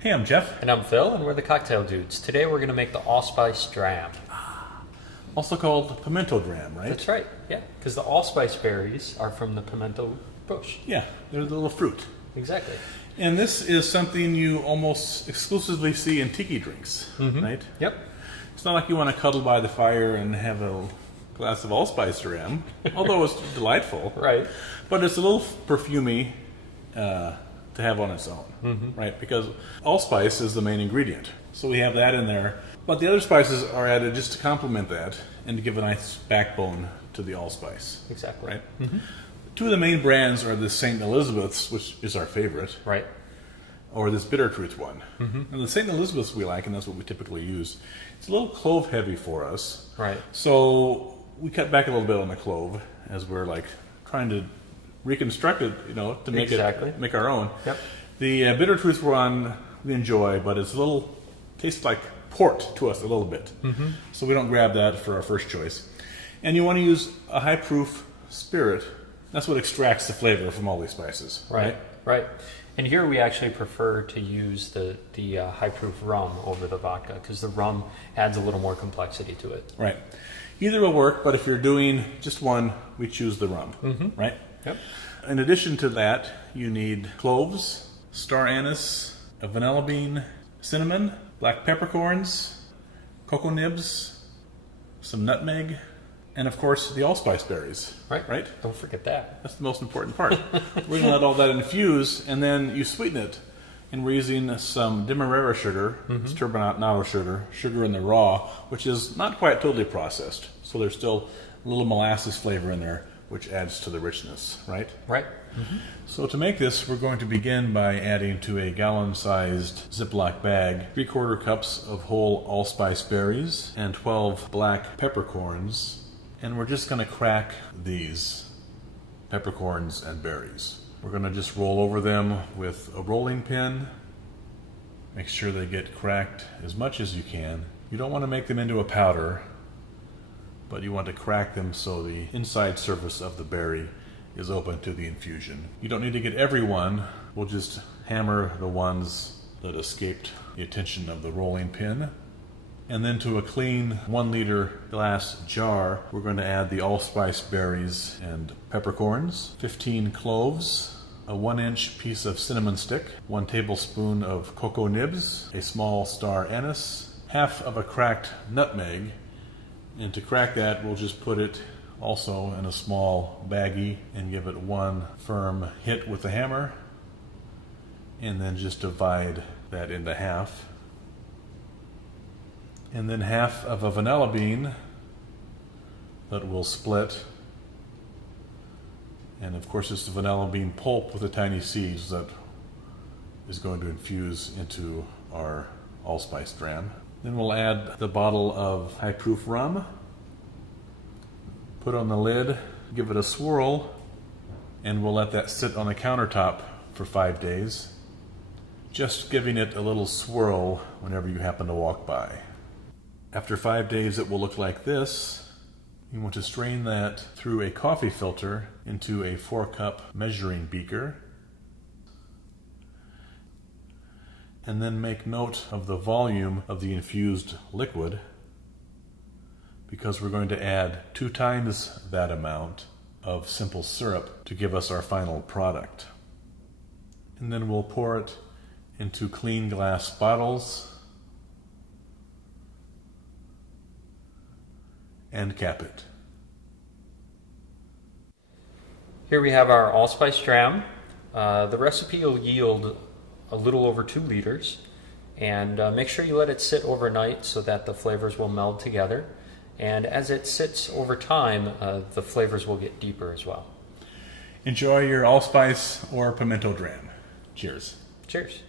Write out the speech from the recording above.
Hey, I'm Jeff. And I'm Phil, and we're the Cocktail Dudes. Today we're going to make the Allspice Dram. Also called Pimento Dram, right? That's right, yeah. Because the allspice berries are from the pimento bush. Yeah, they're the little fruit. Exactly. And this is something you almost exclusively see in tiki drinks, right? Yep. It's not like you want to cuddle by the fire and have a glass of Allspice Dram, although it's delightful. Right. But it's a little perfumey to have on its own, right? Because allspice is the main ingredient. So we have that in there. But the other spices are added just to complement that and to give a nice backbone to the allspice. Exactly. Right? Two of the main brands are the St. Elizabeth's, which is our favorite, Right. or this Bitter Truth one. And the St. Elizabeth's we like, and that's what we typically use. It's a little clove heavy for us. Right. So we cut back a little bit on the clove as we're like trying to reconstruct it, to make Exactly. make our own. Yep. The Bitter Truth one we enjoy, but it's a little tastes like port to us a little bit. So we don't grab that for our first choice. And you want to use a high proof spirit. That's what extracts the flavor from all these spices. Right. Right. And here we actually prefer to use the high proof rum over the vodka because the rum adds a little more complexity to it. Right. Either will work, but if you're doing just one, we choose the rum. Right? Yep. In addition to that, you need cloves, star anise, a vanilla bean, cinnamon, black peppercorns, cocoa nibs, some nutmeg, and of course the allspice berries. Right? Don't forget that. That's the most important part. We're going to let all that infuse, and then you sweeten it. And we're using some demerara sugar, it's turbinado sugar, sugar in the raw, which is not quite totally processed. So there's still a little molasses flavor in there, which adds to the richness, right? Right. So to make this, we're going to begin by adding to a gallon-sized Ziploc bag 3/4 cups of whole allspice berries and 12 black peppercorns. And we're just going to crack these peppercorns and berries. We're going to just roll over them with a rolling pin. Make sure they get cracked as much as you can. You don't want to make them into a powder, but you want to crack them so the inside surface of the berry is open to the infusion. You don't need to get every one. We'll just hammer the ones that escaped the attention of the rolling pin. And then to a clean 1 liter glass jar, we're going to add the allspice berries and peppercorns, 15 cloves, a 1-inch piece of cinnamon stick, 1 tablespoon of cocoa nibs, a small star anise, half of a cracked nutmeg. And to crack that, we'll just put it also in a small baggie and give it 1 firm hit with the hammer, and then just divide that into half. And then half of a vanilla bean that we'll split. And of course it's the vanilla bean pulp with the tiny seeds that is going to infuse into our allspice dram. Then we'll add the bottle of high proof rum. Put on the lid, give it a swirl, and we'll let that sit on the countertop for 5 days. Just giving it a little swirl whenever you happen to walk by. After 5 days it will look like this. You want to strain that through a coffee filter into a 4-cup measuring beaker. And then make note of the volume of the infused liquid, because we're going to add 2 times that amount of simple syrup to give us our final product. And then we'll pour it into clean glass bottles and cap it. Here we have our allspice dram. The recipe will yield a little over 2 liters. And make sure you let it sit overnight so that the flavors will meld together. And as it sits over time, the flavors will get deeper as well. Enjoy your allspice or pimento dram. Cheers. Cheers.